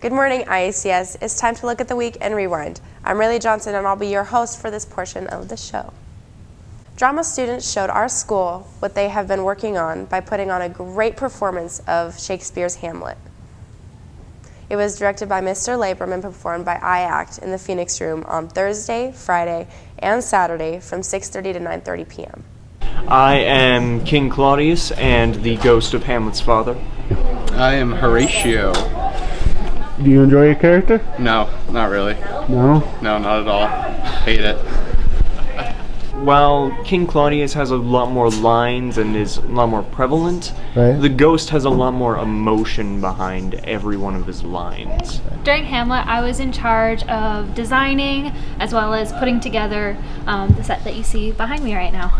Good morning, IACS. It's time to look at the week and rewind. I'm Riley Johnson, and I'll be your host for this portion of the show. Drama students showed our school what they have been working on by putting on a great performance of Shakespeare's Hamlet. It was directed by Mr. Labram and performed by IACT in the Phoenix Room on Thursday, Friday, and Saturday from 6:30 to 9:30 p.m. I am King Claudius and the ghost of Hamlet's father. I am Horatio. Do you enjoy your character? No, not really. No? No, not at all. Hate it. While King Claudius has a lot more lines and is a lot more prevalent, Right. the ghost has a lot more emotion behind every one of his lines. During Hamlet, I was in charge of designing as well as putting together the set that you see behind me right now.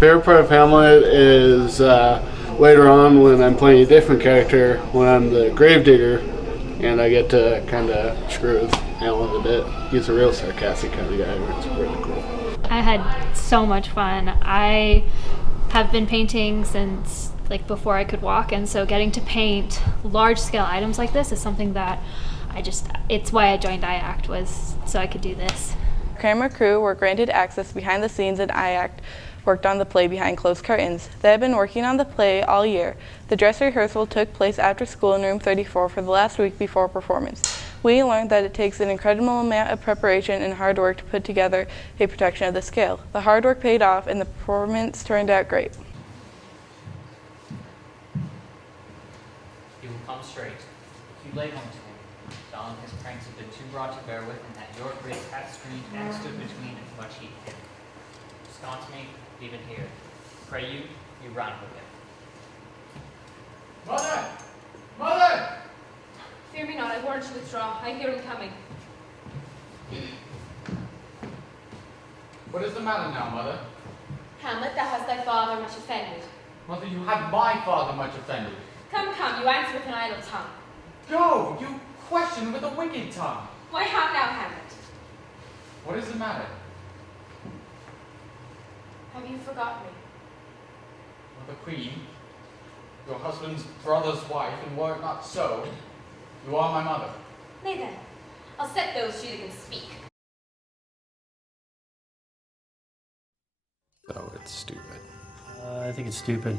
Favorite part of Hamlet is later on when I'm playing a different character, when I'm the gravedigger, and I get to kind of screw with Hamlet a bit. He's a real sarcastic kind of guy, and it's really cool. I had so much fun. I have been painting since before I could walk, and so getting to paint large scale items like this is something that it's why I joined IACT, was so I could do this. Camera crew were granted access behind the scenes, and IACT worked on the play behind closed curtains. They had been working on the play all year. The dress rehearsal took place after school in room 34 for the last week before performance. We learned that it takes an incredible amount of preparation and hard work to put together a production of this scale. The hard work paid off and the performance turned out great. He will come straight. If you lay home to him, Don his pranks have been too broad to bear with, and that your great hat screened and stood between as much heat him. Sconce me, even here. Pray you run with him. Mother! Mother! Fear me not, I warrant you withdraw. I hear him coming. What is the matter now, Mother? Hamlet, thou hast thy father much offended. Mother, you had my father much offended. Come, you answer with an idle tongue. Go, you question with a wicked tongue. Why, how now, Hamlet? What is the matter? Have you forgot me? Mother Queen, your husband's brother's wife, and were it not so, you are my mother. Nay then, I'll set those you that can speak. So it's stupid. I think it's stupid.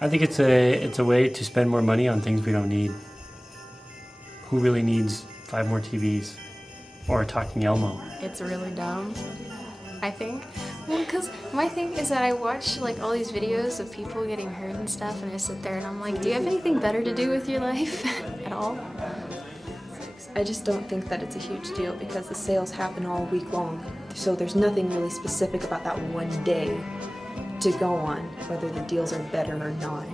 I think it's a way to spend more money on things we don't need. Who really needs 5 more TVs or a talking Elmo? It's really dumb, I think. Well, because my thing is that I watch all these videos of people getting hurt and stuff, and I sit there and I'm like, do you have anything better to do with your life at all? I just don't think that it's a huge deal because the sales happen all week long. So there's nothing really specific about that one day to go on, whether the deals are better or not.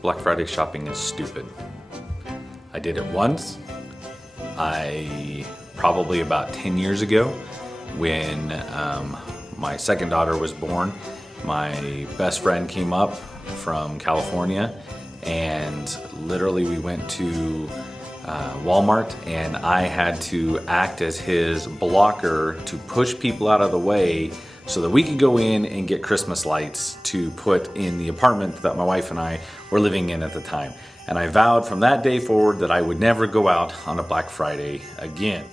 Black Friday shopping is stupid. I did it once. Probably about 10 years ago, when my second daughter was born, my best friend came up from California, and literally we went to Walmart, and I had to act as his blocker to push people out of the way so that we could go in and get Christmas lights to put in the apartment that my wife and I were living in at the time. And I vowed from that day forward that I would never go out on a Black Friday again.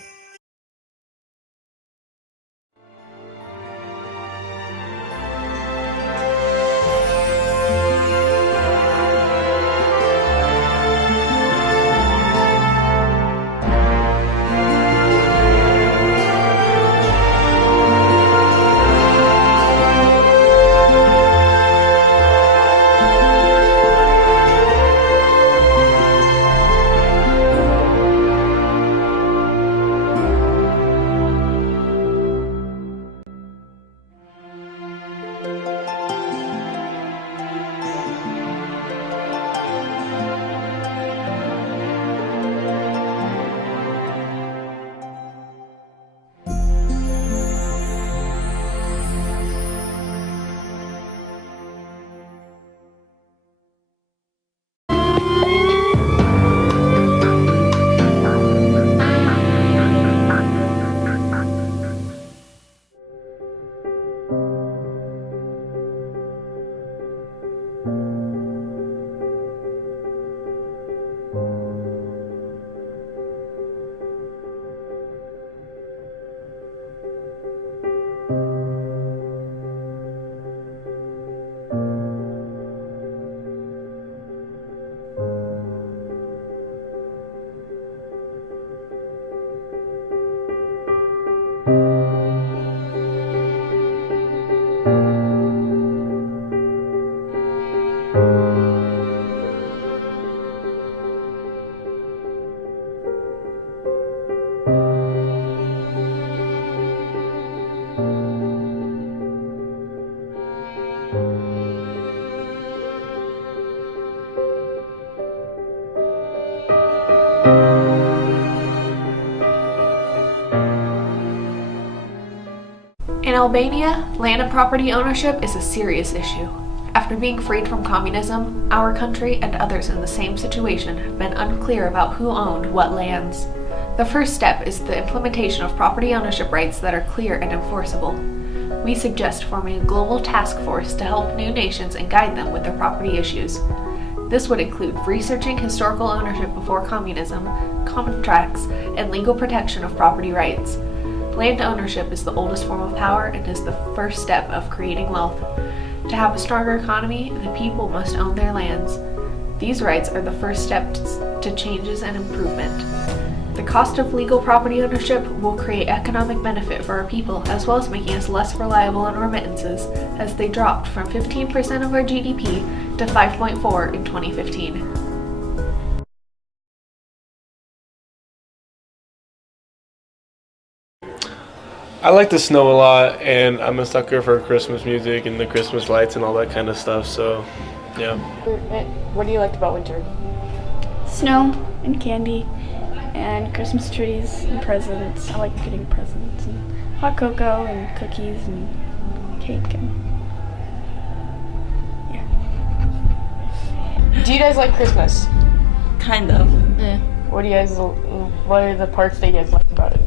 Albania, land and property ownership is a serious issue. After being freed from communism, our country and others in the same situation have been unclear about who owned what lands. The first step is the implementation of property ownership rights that are clear and enforceable. We suggest forming a global task force to help new nations and guide them with their property issues. This would include researching historical ownership before communism, contracts, and legal protection of property rights. Land ownership is the oldest form of power and is the first step of creating wealth. To have a stronger economy, the people must own their lands. These rights are the first step to changes and improvement. The cost of legal property ownership will create economic benefit for our people, as well as making us less reliable on remittances, as they dropped from 15% of our GDP to 5.4% in 2015. I like the snow a lot, and I'm a sucker for Christmas music and the Christmas lights and all that kind of stuff, so yeah. What do you like about winter? Snow and candy and Christmas trees and presents. I like getting presents and hot cocoa and cookies and cake and yeah. Do you guys like Christmas? Kind of. Yeah. What are the parts that you guys like about it?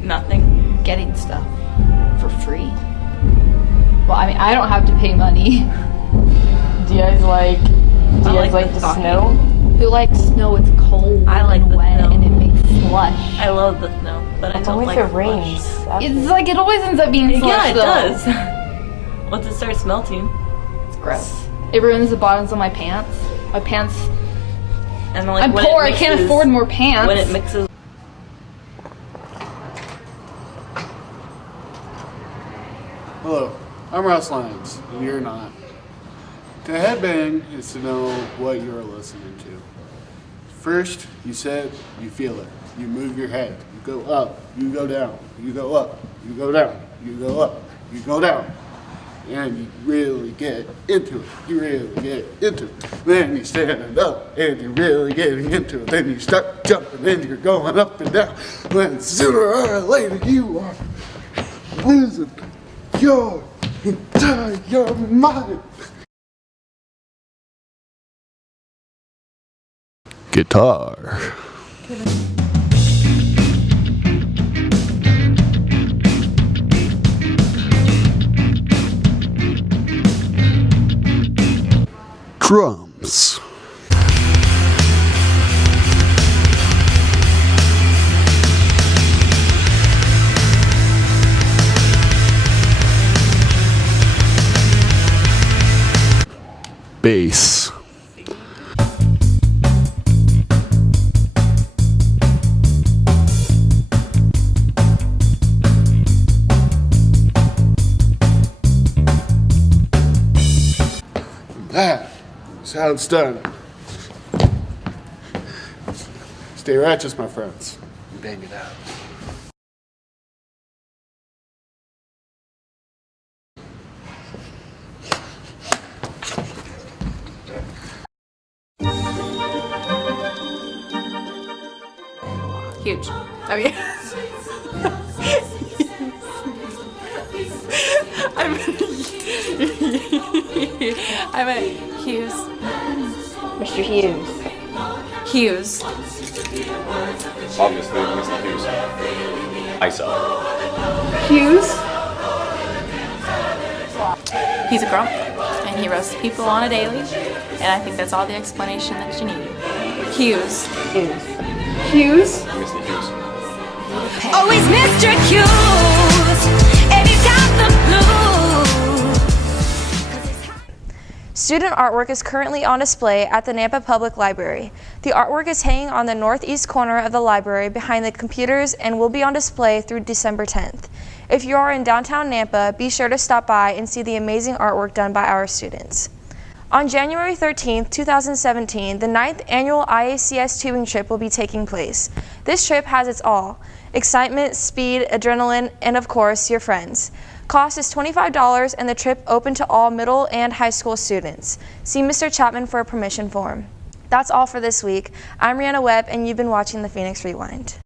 Nothing. Getting stuff for free. Well, I mean, I don't have to pay money. Do you guys like the snow? Who likes snow? It's cold. I like and the wet snow. and it makes slush. I love the snow, but I don't like it slush. rains. It's like it always ends up being slush. Yeah, it though. does. Once it starts melting, it's gross. It ruins the bottoms of my pants. My pants. and like I'm when poor. it I mixes, can't afford more pants. When it mixes. Hello, I'm Ross Lyons, and you're not. To headbang is to know what you're listening to. First, you sit, you feel it. You move your head. You go up, you go down, you go up, you go down, you go up, you go down. And you really get into it. You really get into it. Then you stand up and you're really getting into it. Then you start jumping and you're going up and down. When sooner or later you are losing your entire mind. Guitar. Drums. Bass. That is how it's done. Stay righteous, my friends, and bang it out. Huge. I mean, I'm a Hughes. Mr. Hughes. Hughes. Obviously, Mr. Hughes. Myself. Hughes. He's a grump, and he roasts people on a daily, and I think that's all the explanation that you need. Hughes. Hughes. Mr. Hughes. Always Mr. Hughes. Anytime the Student artwork is currently on display at the Nampa Public Library. The artwork is hanging on the northeast corner of the library behind the computers and will be on display through December 10th. If you are in downtown Nampa, be sure to stop by and see the amazing artwork done by our students. On January 13th, 2017, the 9th annual IACS tubing trip will be taking place. This trip has its all: excitement, speed, adrenaline, and of course, your friends. Cost is $25 and the trip open to all middle and high school students. See Mr. Chapman for a permission form. That's all for this week. I'm Rihanna Webb and you've been watching the Phoenix Rewind.